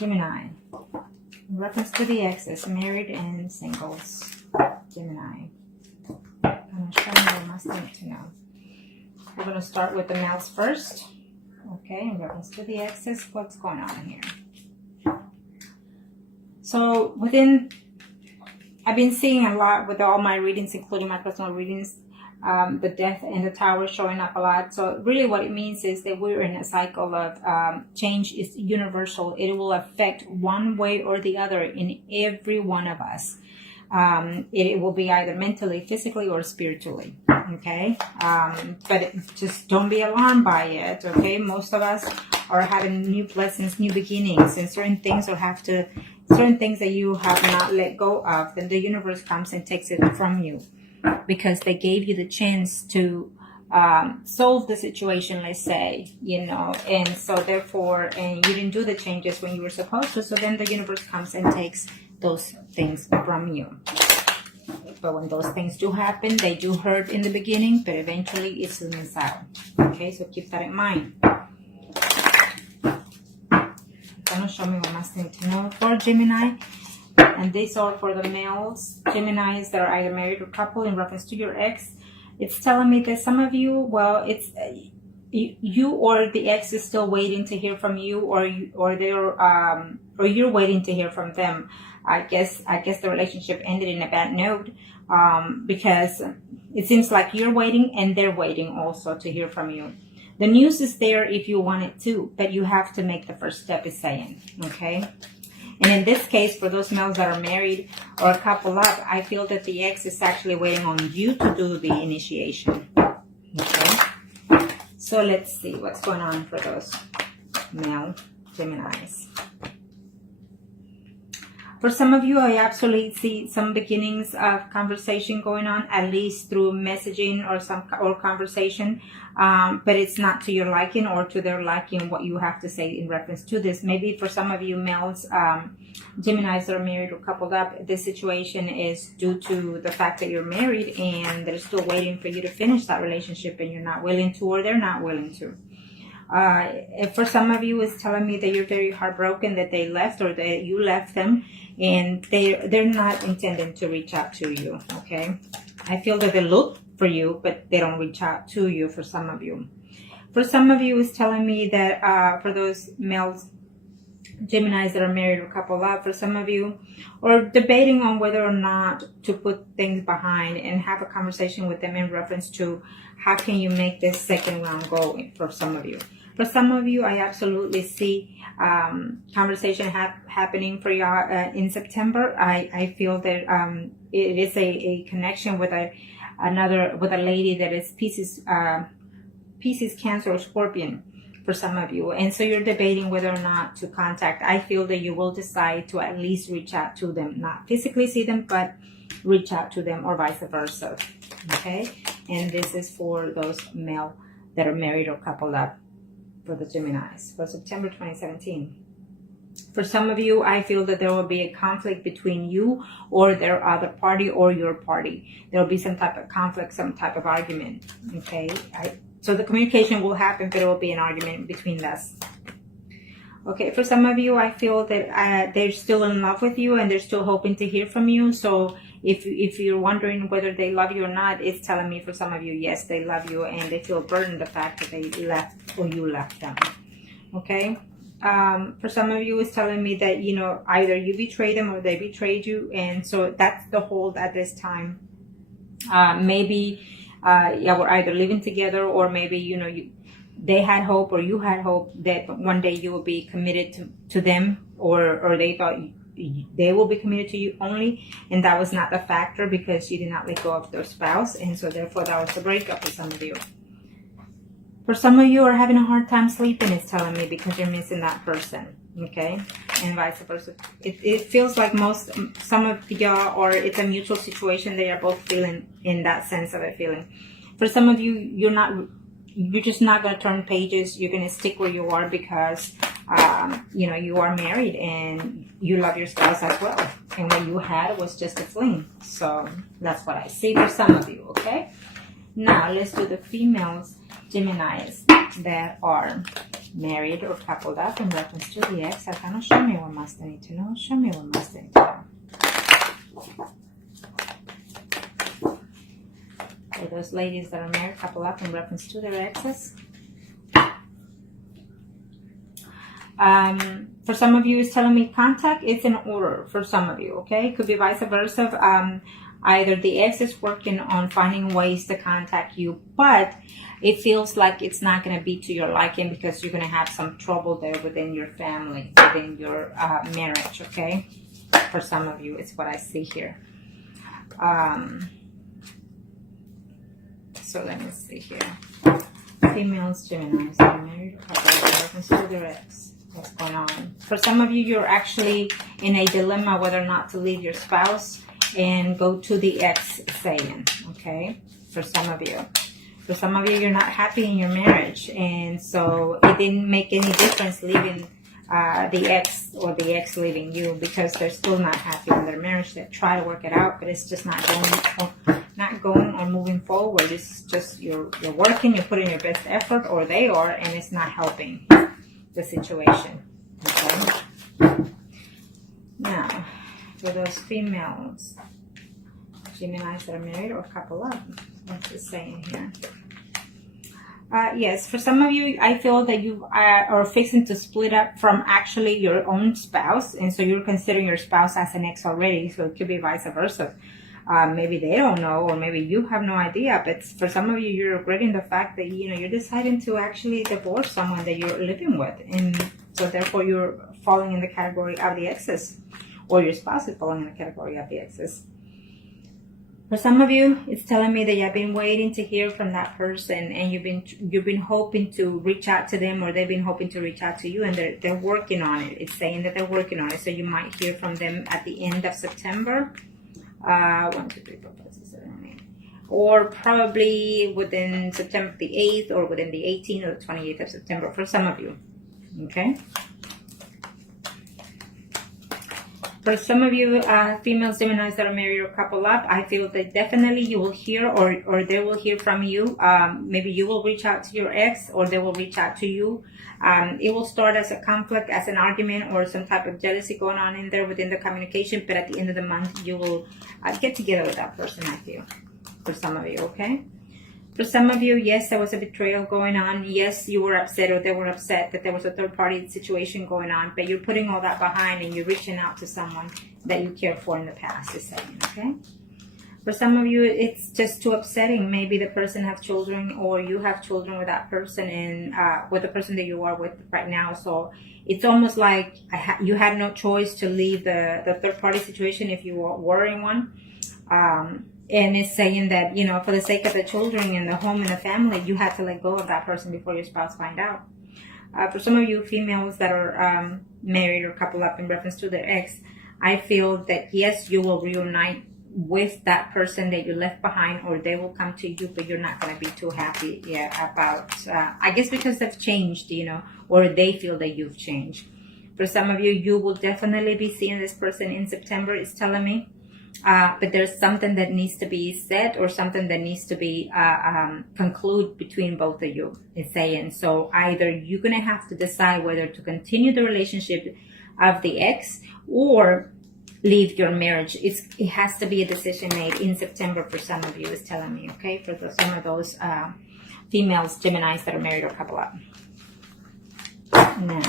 Gemini. In reference to the exes, married and singles. Gemini. I'm going to show you what must need to know. We're going to start with the males first. Okay, in reference to the exes, what's going on here? So I've been seeing a lot with all my readings, including my personal readings, the death and the tower showing up a lot. So really what it means is that we're in a cycle of change is universal. It will affect one way or the other in every one of us. It will be either mentally, physically, or spiritually. Okay, but just don't be alarmed by it. Okay, most of us are having new blessings, new beginnings, and certain things that you have not let go of, then the universe comes and takes it from you because they gave you the chance to solve the situation, let's say, and so therefore, and you didn't do the changes when you were supposed to, so then the universe comes and takes those things from you. But when those things do happen, they do hurt in the beginning, but eventually it smooths out. Okay, so keep that in mind. Gonna show me what must need to know for Gemini. And these are for the males, Geminis that are either married or couple in reference to your ex. It's telling me that some of you, well, it's you or the ex is still waiting to hear from you, or you're waiting to hear from them. I guess the relationship ended in a bad note because it seems like you're waiting and they're waiting also to hear from you. The news is there if you want it to, but you have to make the first step, is saying, okay? And in this case, for those males that are married or a couple up, I feel that the ex is actually waiting on you to do the initiation, okay? So let's see what's going on for those male Geminis. For some of you, I absolutely see some beginnings of conversation going on, at least through messaging or conversation, but it's not to your liking or to their liking what you have to say in reference to this. Maybe for some of you males, Geminis that are married or coupled up, this situation is due to the fact that you're married and they're still waiting for you to finish that relationship and you're not willing to, or they're not willing to. For some of you, it's telling me that you're very heartbroken that they left or that you left them, and they're not intending to reach out to you. Okay, I feel that they look for you, but they don't reach out to you. For some of you, it's telling me that for those males, Geminis that are married or coupled up, for some of you, or debating on whether or not to put things behind and have a conversation with them in reference to how can you make this second round go for some of you. For some of you, I absolutely see conversation happening for y'all in September. I feel that it is a connection with a lady that is Pisces, Cancer, or Scorpion for some of you. And so you're debating whether or not to contact. I feel that you will decide to at least reach out to them, not physically see them, but reach out to them, or vice versa. Okay, and this is for those male that are married or coupled up for the Geminis for September 2017. For some of you, I feel that there will be a conflict between you or their other party or your party. There will be some type of conflict, some type of argument. Okay, so the communication will happen, but it will be an argument between us. Okay, for some of you, I feel that they're still in love with you and they're still hoping to hear from you. So if you're wondering whether they love you or not, it's telling me for some of you, yes, they love you and they feel burdened the fact that they left or you left them. Okay, for some of you, it's telling me that, either you betrayed them or they betrayed you. And so that's the hold at this time. Maybe we're either living together, or maybe, they had hope or you had hope that one day you will be committed to them, or they thought they will be committed to you only, and that was not the factor because you did not let go of their spouse, and so therefore that was the breakup for some of you. For some of you are having a hard time sleeping, it's telling me, because you're missing that person. Okay, and vice versa. It feels like some of y'all, or it's a mutual situation, they are both feeling in that sense of a feeling. For some of you, you're just not going to turn pages. You're going to stick where you are because, you are married and you love your spouse as well. And what you had was just a fling. So that's what I see for some of you, okay? Now, let's do the females, Geminis. that are married or coupled up in reference to the ex. Arcana, show me what must I need to know. Show me what must I need to know. For those ladies that are married, coupled up in reference to their exes. For some of you, it's telling me contact is in order for some of you, okay? Could be vice versa. Either the ex is working on finding ways to contact you, but it feels like it's not going to be to your liking because you're going to have some trouble there within your family, within your marriage, okay? For some of you, it's what I see here. So let me see here. Females, Geminis, that are married or coupled in reference to their ex. What's going on? For some of you, you're actually in a dilemma whether or not to leave your spouse and go to the ex saying, okay? For some of you. For some of you, you're not happy in your marriage. And so it didn't make any difference leaving the ex or the ex leaving you because they're still not happy in their marriage. They try to work it out, but it's just not going or moving forward. It's just you're working, you're putting your best effort, or they are, and it's not helping the situation. Okay. Now, for those females, Geminis that are married or couple up, what's it saying here? Yes, for some of you, I feel that you are fixing to split up from actually your own spouse, and so you're considering your spouse as an ex already. So it could be vice versa. Maybe they don't know, or maybe you have no idea. But for some of you, you're regretting the fact that you're deciding to actually divorce someone that you're living with, and so therefore you're falling in the category of the exes, or your spouse is falling in the category of the exes. For some of you, it's telling me that you've been waiting to hear from that person, and you've been hoping to reach out to them, or they've been hoping to reach out to you, and they're working on it. It's saying that they're working on it, so you might hear from them at the end of September. 1, 2, 3, 4, 5, 6, 7, 8. Or probably within September the 8th, or within the 18th or the 28th of September for some of you. Okay? For some of you, females, Geminis that are married or couple up, I feel that definitely you will hear or they will hear from you. Maybe you will reach out to your ex, or they will reach out to you. It will start as a conflict, as an argument, or some type of jealousy going on in there within the communication. But at the end of the month, you will get together with that person, I feel, for some of you, okay? For some of you, yes, there was a betrayal going on. Yes, you were upset, or they were upset that there was a third-party situation going on. But you're putting all that behind, and you're reaching out to someone that you cared for in the past, is saying, okay? For some of you, it's just too upsetting. Maybe the person has children, or you have children with that person, and with the person that you are with right now. So it's almost like you had no choice to leave the third-party situation if you were in one. And it's saying that, for the sake of the children and the home and the family, you had to let go of that person before your spouse find out. For some of you females that are married or couple up in reference to their ex, I feel that, yes, you will reunite with that person that you left behind, or they will come to you, but you're not going to be too happy about, I guess because they've changed, or they feel that you've changed. For some of you, you will definitely be seeing this person in September, it's telling me. But there's something that needs to be said, or something that needs to be conclude between both of you, it's saying. So either you're going to have to decide whether to continue the relationship of the ex or leave your marriage. It has to be a decision made in September for some of you, it's telling me, okay? For some of those females, Geminis that are married or couple up. Now,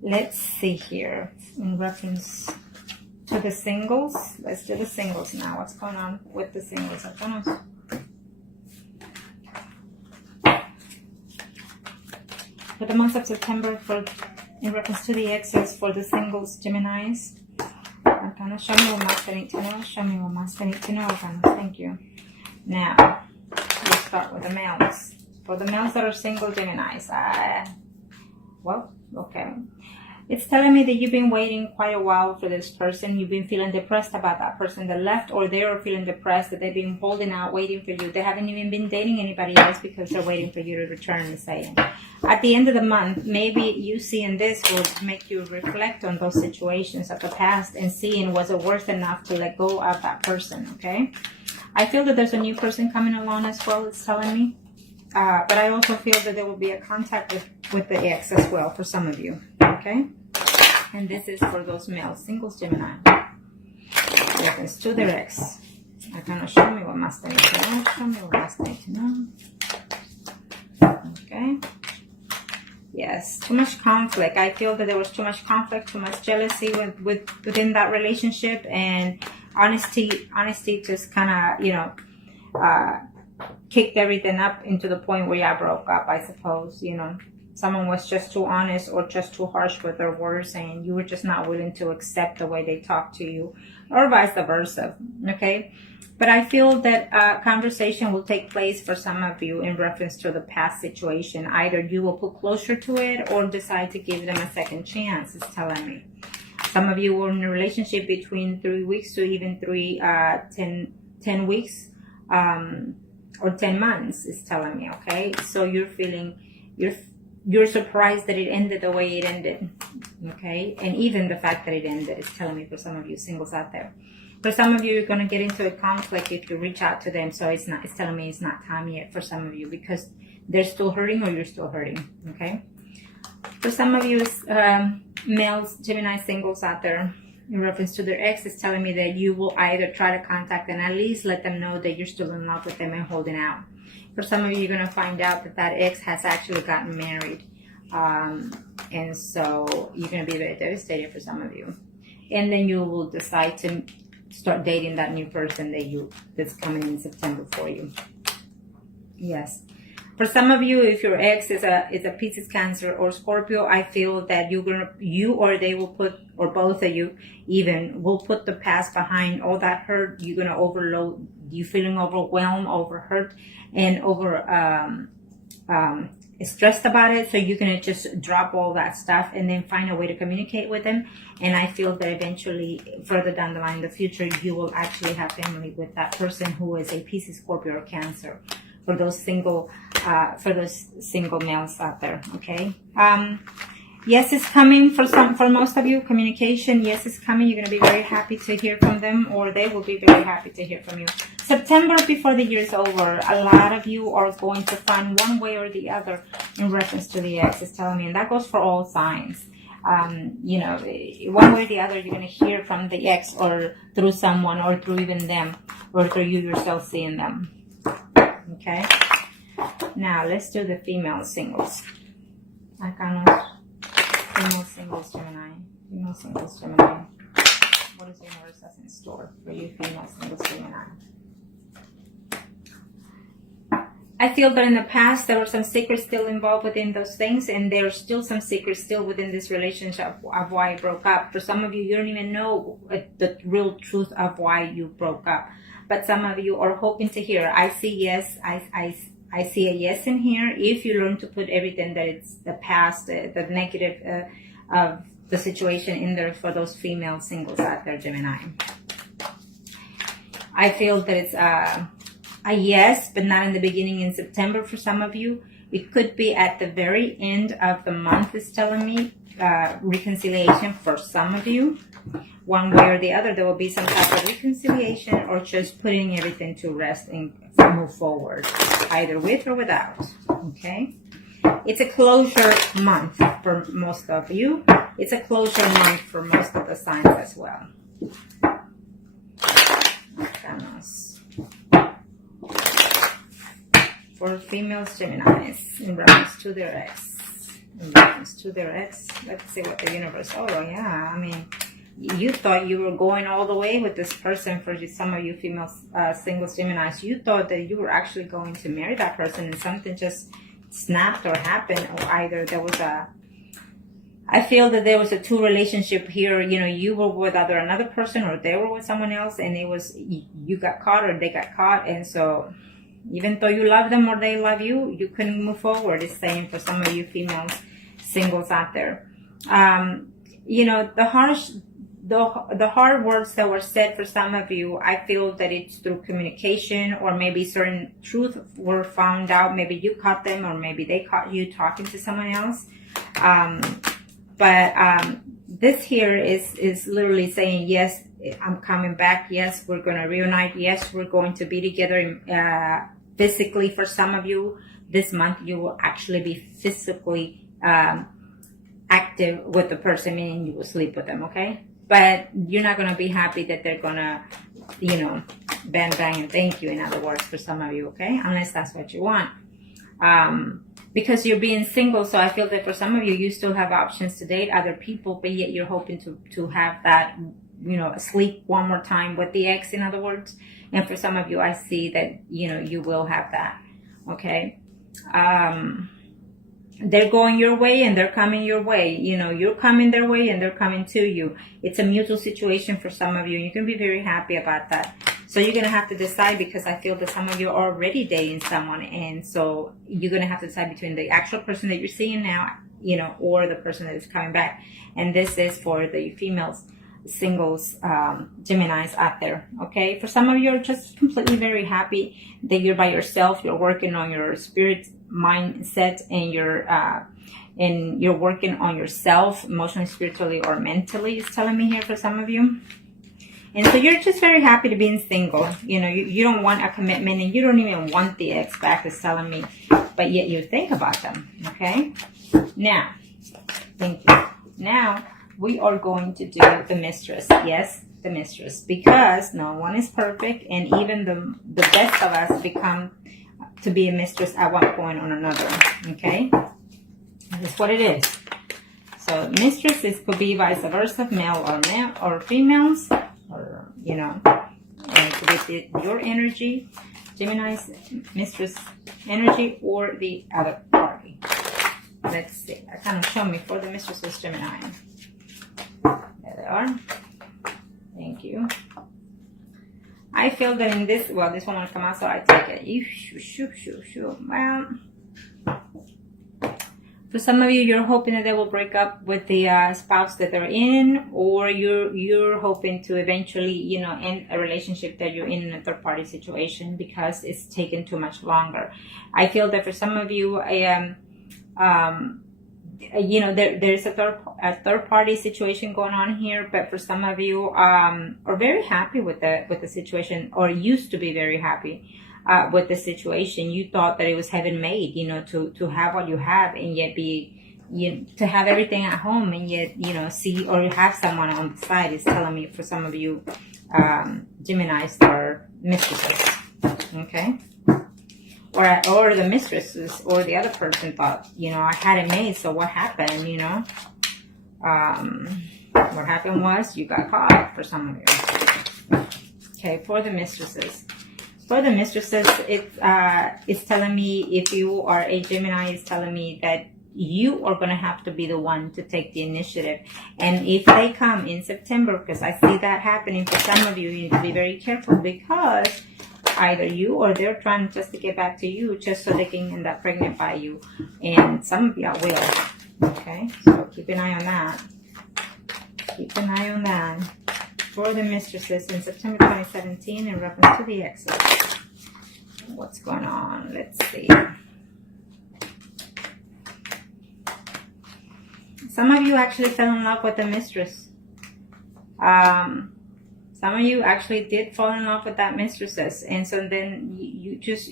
let's see here in reference to the singles. Let's do the singles now. What's going on with the singles? For the month of September, in reference to the exes, for the singles, Geminis, Arcana, show me what must I need to know. Show me what must I need to know, Arcana. Thank you. Now, we'll start with the males. For the males that are single, Geminis, okay. It's telling me that you've been waiting quite a while for this person. You've been feeling depressed about that person that left, or they are feeling depressed that they've been holding out, waiting for you. They haven't even been dating anybody else because they're waiting for you to return and say. At the end of the month, maybe you seeing this will make you reflect on those situations of the past and seeing, was it worth enough to let go of that person, okay? I feel that there's a new person coming along as well, it's telling me. But I also feel that there will be a contact with the ex as well for some of you. Okay? And this is for those male singles, Gemini. Reference to their ex. I cannot show me what must I need to know. Show me what must I need to know. Okay. Yes, too much conflict. I feel that there was too much conflict, too much jealousy within that relationship, and honesty just kind of, you know, kicked everything up into the point where y'all broke up, I suppose. You know, someone was just too honest or just too harsh with their words, and you were just not willing to accept the way they talked to you, or vice versa. Okay. But I feel that conversation will take place for some of you in reference to the past situation. Either you will put closure to it or decide to give them a second chance, it's telling me. Some of you were in a relationship between 3 weeks to even 10 weeks or 10 months, it's telling me, okay? So you're feeling, you're surprised that it ended the way it ended, okay? And even the fact that it ended is telling me for some of you singles out there. For some of you, you're going to get into a conflict if you reach out to them. So it's telling me it's not time yet for some of you because they're still hurting or you're still hurting. Okay. For some of you, males, Gemini singles out there, in reference to their ex, it's telling me that you will either try to contact them, at least let them know that you're still in love with them and holding out. For some of you, you're going to find out that ex has actually gotten married. And so you're going to be very devastated for some of you. And then you will decide to start dating that new person that's coming in September for you. Yes. For some of you, if your ex is a Pisces, Cancer, or Scorpio, I feel that you or they will put, or both of you even, will put the past behind. All that hurt, you're gonna overload. You feeling overwhelmed, overhurt, and stressed about it, so you're gonna just drop all that stuff and then find a way to communicate with them. And I feel that eventually, further down the line in the future, you will actually have family with that person who is a Pisces, Scorpio, or Cancer. For those single males out there, okay. Yes, it's coming for most of you. Communication, yes, it's coming. You're gonna be very happy to hear from them, or they will be very happy to hear from you. September, before the year is over, a lot of you are going to find one way or the other in reference to the ex, is telling me, and that goes for all signs. You know, one way or the other, you're going to hear from the ex, or through someone, or through even them, or through you yourself seeing them. Okay? Now, let's do the female singles. Female singles, Gemini. Female singles, Gemini. What is the universe has in store for you, female singles, Gemini? I feel that in the past there were some secrets still involved within those things, and there are still some secrets still within this relationship of why it broke up. For some of you, you don't even know the real truth of why you broke up. But some of you are hoping to hear. I see yes. I see a yes in here. If you learn to put everything that it's the past, the negative of the situation in there for those female singles out there, Gemini. I feel that it's a yes, but not in the beginning in September for some of you. It could be at the very end of the month, is telling me. Reconciliation for some of you. One way or the other, there will be some type of reconciliation, or just putting everything to rest and move forward, either with or without. Okay? It's a closure month for most of you. It's a closure month for most of the signs as well. For females, Geminis, in reference to their ex. In reference to their ex, let's see what the universe. Oh yeah, I mean, you thought you were going all the way with this person. For some of you female single Geminis, you thought that you were actually going to marry that person, and something just snapped or happened, or either there was I feel that there was a two relationship here. You know, you were with either another person or they were with someone else, and it was, you got caught or they got caught. And so even though you love them or they love you, you couldn't move forward. It's saying for some of you females singles out there. You know, the hard words that were said for some of you, I feel that it's through communication, or maybe certain truth were found out. Maybe you caught them, or maybe they caught you talking to someone else. But this here is literally saying, yes, I'm coming back. Yes, we're going to reunite. Yes, we're going to be together physically for some of you. this month you will actually be physically active with the person, meaning you will sleep with them, okay? But you're not going to be happy that they're going to, bang, bang, and thank you, in other words, for some of you, okay? Unless that's what you want. Because you're being single, so I feel that for some of you, you still have options to date other people, but yet you're hoping to have that, sleep one more time with the ex, in other words. And for some of you, I see that, you will have that, okay? They're going your way and they're coming your way. You're coming their way and they're coming to you. It's a mutual situation for some of you. You can be very happy about that. So you're going to have to decide, because I feel that some of you are already dating someone. And so you're going to have to decide between the actual person that you're seeing now, or the person that is coming back. And this is for the females, singles, Geminis out there. Okay. For some of you, are just completely very happy that you're by yourself. You're working on your spirit mindset, and you're working on yourself emotionally, spiritually, or mentally, is telling me here for some of you. And so you're just very happy to be single. You don't want a commitment, and you don't even want the ex back, is telling me, but yet you think about them. Okay. Now, thank you. Now we are going to do the mistress. Yes, the mistress, because no one is perfect, and even the best of us become to be a mistress at one point or another. Okay, that's what it is. So mistresses could be vice versa, male or females, or and it could be your energy, Gemini's mistress energy, or the other party. Let's see. Kind of show me for the mistresses, Gemini. There they are. Thank you. I feel that in this, well, this one will come out, so I take it. Well, for some of you, you're hoping that they will break up with the spouse that they're in, or you're hoping to eventually, end a relationship that you're in a third-party situation, because it's taken too much longer. I feel that for some of you, there's a third party situation going on here, but for some of you are very happy with the situation, or used to be very happy with the situation. You thought that it was heaven made, to have what you have, and yet to have everything at home, and yet see or have someone on the side, is telling me for some of you Geminis are mistresses. Okay. Or the mistresses, or the other person thought, I had it made, so what happened, what happened was you got caught, for some of you. Okay, for the mistresses. For the mistresses, it's telling me, if you are a Gemini, it's telling me that you are going to have to be the one to take the initiative. And if they come in September, because I see that happening for some of you, you need to be very careful, because either you or they're trying just to get back to you, just so they can end up pregnant by you. And some of y'all will. Okay, so keep an eye on that. Keep an eye on that. For the mistresses in September 2017 in reference to the exes. What's going on? Let's see. Some of you actually fell in love with the mistress. Some of you actually did fall in love with that mistresses, and so then you just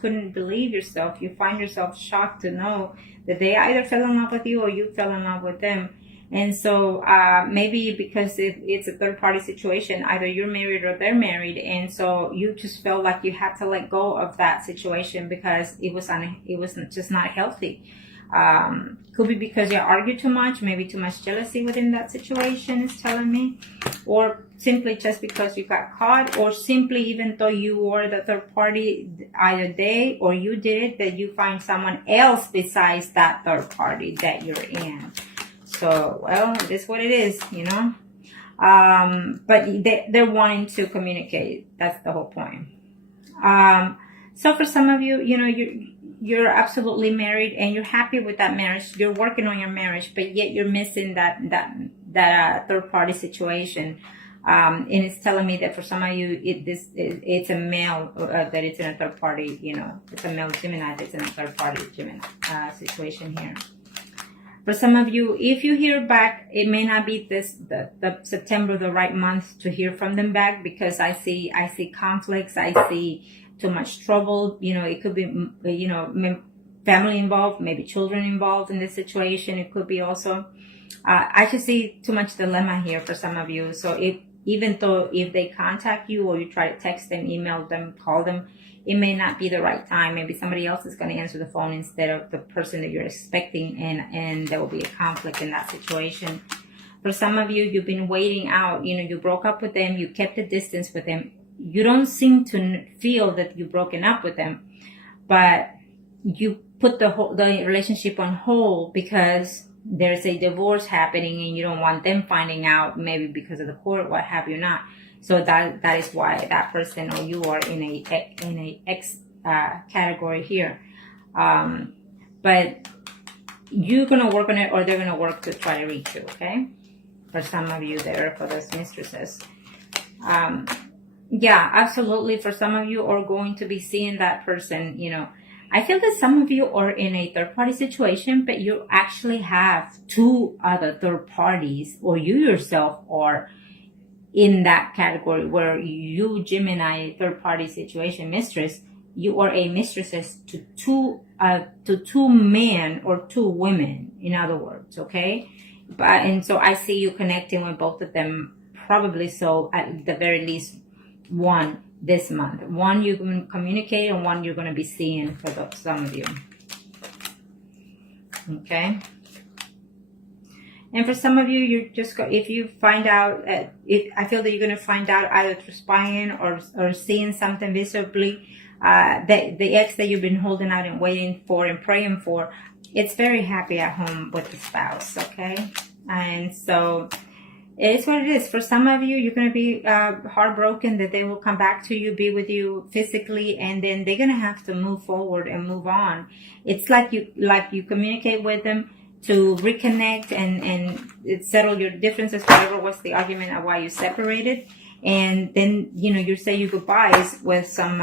couldn't believe yourself. You find yourself shocked to know that they either fell in love with you or you fell in love with them. And so maybe because it's a third party situation, either you're married or they're married, and so you just felt like you had to let go of that situation because it was just not healthy. Could be because you argue too much, maybe too much jealousy within that situation, is telling me, or simply just because you got caught, or simply even though you were the third party, either they or you did it, that you find someone else besides that third party that you're in. So, well, this is what it is, but they're wanting to communicate. That's the whole point. So for some of you, you're absolutely married and you're happy with that marriage. You're working on your marriage, but yet you're missing that third party situation. And it's telling me that for some of you, it's a male that it's in a third party. It's a male Gemini that's in a third party Gemini situation here. For some of you, if you hear back, it may not be the September the right month to hear from them back, because I see conflicts. I see too much trouble. It could be, family involved, maybe children involved in this situation. It could be also. I can see too much dilemma here for some of you. So even though if they contact you or you try to text them, email them, call them, it may not be the right time. Maybe somebody else is going to answer the phone instead of the person that you're expecting, and there will be a conflict in that situation. For some of you, you've been waiting out. You broke up with them, you kept a distance with them. You don't seem to feel that you've broken up with them, but you put the relationship on hold because there's a divorce happening and you don't want them finding out, maybe because of the court, what have you not. So that is why that person or you are in a X category here. But you're gonna work on it, or they're gonna work to try to reach you. Okay, for some of you there, for those mistresses. Yeah, absolutely. For some of you are going to be seeing that person. I feel that some of you are in a third-party situation, but you actually have two other third parties, or you yourself are in that category where you, Gemini, third-party situation mistress, you are a mistress to two men or two women, in other words, okay? And so I see you connecting with both of them, probably so at the very least one this month. One you're going to communicate, and one you're going to be seeing for some of you. Okay. And for some of you, you're just if you find out, I feel that you're going to find out either through spying or seeing something visibly. The ex that you've been holding out and waiting for and praying for, it's very happy at home with the spouse. Okay. And so it is what it is. For some of you, you're going to be heartbroken that they will come back to you, be with you physically, and then they're going to have to move forward and move on. It's like you communicate with them to reconnect and settle your differences, whatever was the argument of why you separated. And then, you say your goodbyes with some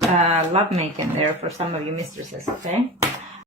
love making there for some of you mistresses, okay?